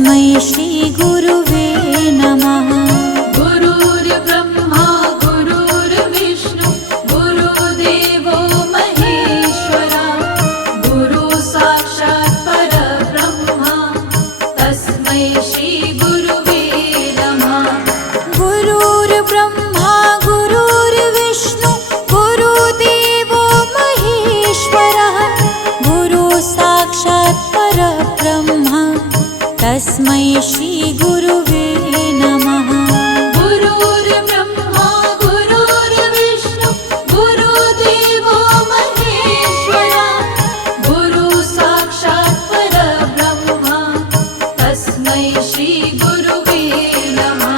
तस्मै श्रीगुरुवे नमः। गुरुर्ब्रह्मा गुरुर्विष्णु गुरुदेवो महेश्वरा गुरु साक्षात् परब्रह्मा तस्मै श्रीगुरुवे नमः। गुरुर्ब्रह्मा गुरुर्विष्णु गुरुदेवो महेश्वरः गुरु साक्षात् परब्रह्मा तस्मै श्रीगुरुवे नमः। गुरुर्ब्रह्मा गुरुर्विष्णु गुरुदेवो महेश्वरा गुरु साक्षात् परब्रह्मा तस्मै श्रीगुरुवे नमः।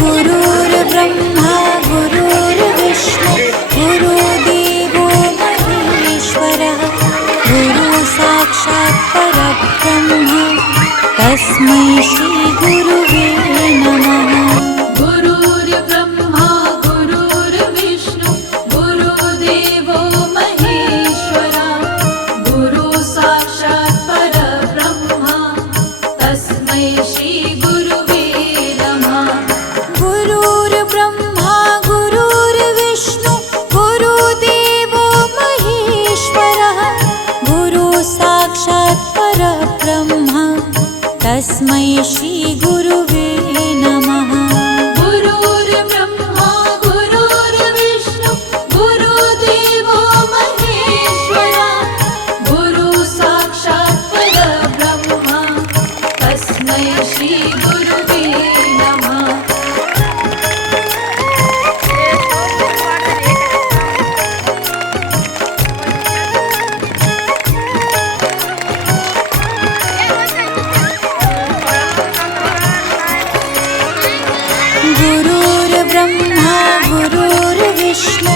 गुरुर्ब्रह्मा गुरुर्विष्णु गुरुदेवो महेश्वरः गुरु साक्षात् परब्रह्मा तस्मै श्रीगुरुवे नमः। गुरुर्ब्रह्मा गुरुर्विष्णु गुरुदेवो महेश्वरा गुरु साक्षात् परब्रह्मा तस्मै श्रीगुरुवे नमः। गुरुर्ब्रह्मा गुरुर्विष्णु गुरुदेवो महेश्वरः गुरु साक्षात् परब्रह्मा तस्मै श्रीगुरुवे नमः। गुरुर्ब्रह्मा गुरुर्विष्णु गुरुदेवो महेश्वरा गुरु साक्षात् परब्रह्मा तस्मै श्रीगुरुवे नमः। गुरुर्ब्रह्मा गुरुर्विष्णु